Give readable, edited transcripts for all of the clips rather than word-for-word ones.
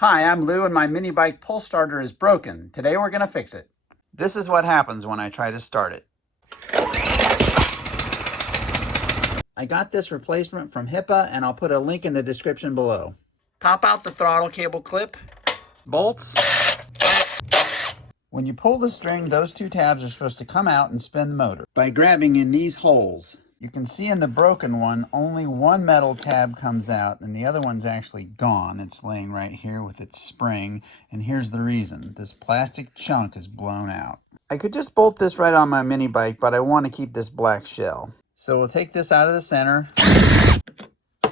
Hi, I'm Lou and my mini bike pull starter is broken. Today we're going to fix it. This is what happens when I try to start it. I got this replacement from HIPAA and I'll put a link in the description below. Pop out the throttle cable clip, bolts. When you pull the string, those two tabs are supposed to come out and spin the motor by grabbing in these holes. You can see in the broken one, only one metal tab comes out and the other one's actually gone. It's laying right here with its spring, and here's the reason. This plastic chunk is blown out. I could just bolt this right on my mini bike, but I want to keep this black shell. So we'll take this out of the center,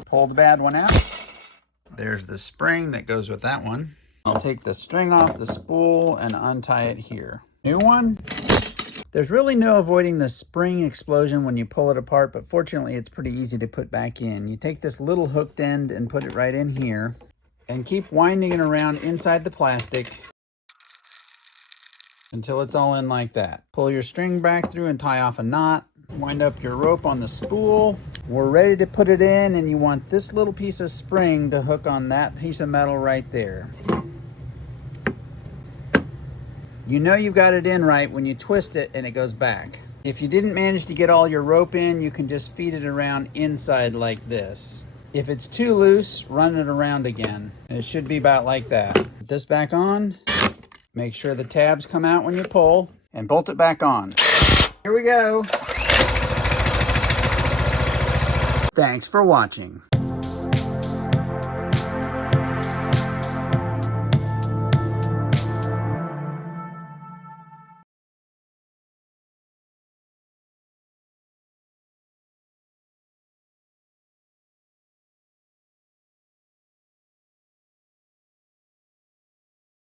pull the bad one out. There's the spring that goes with that one. I'll take the string off the spool and untie it here. New one. There's really no avoiding the spring explosion when you pull it apart, but fortunately it's pretty easy to put back in. You take this little hooked end and put it right in here and keep winding it around inside the plastic until it's all in like that. Pull your string back through and tie off a knot. Wind up your rope on the spool. We're ready to put it in, and you want this little piece of spring to hook on that piece of metal right there. You know you've got it in right when you twist it and it goes back. If you didn't manage to get all your rope in, you can just feed it around inside like this. If it's too loose, run it around again. And it should be about like that. Put this back on. Make sure the tabs come out when you pull and bolt it back on. Here we go. Thanks for watching.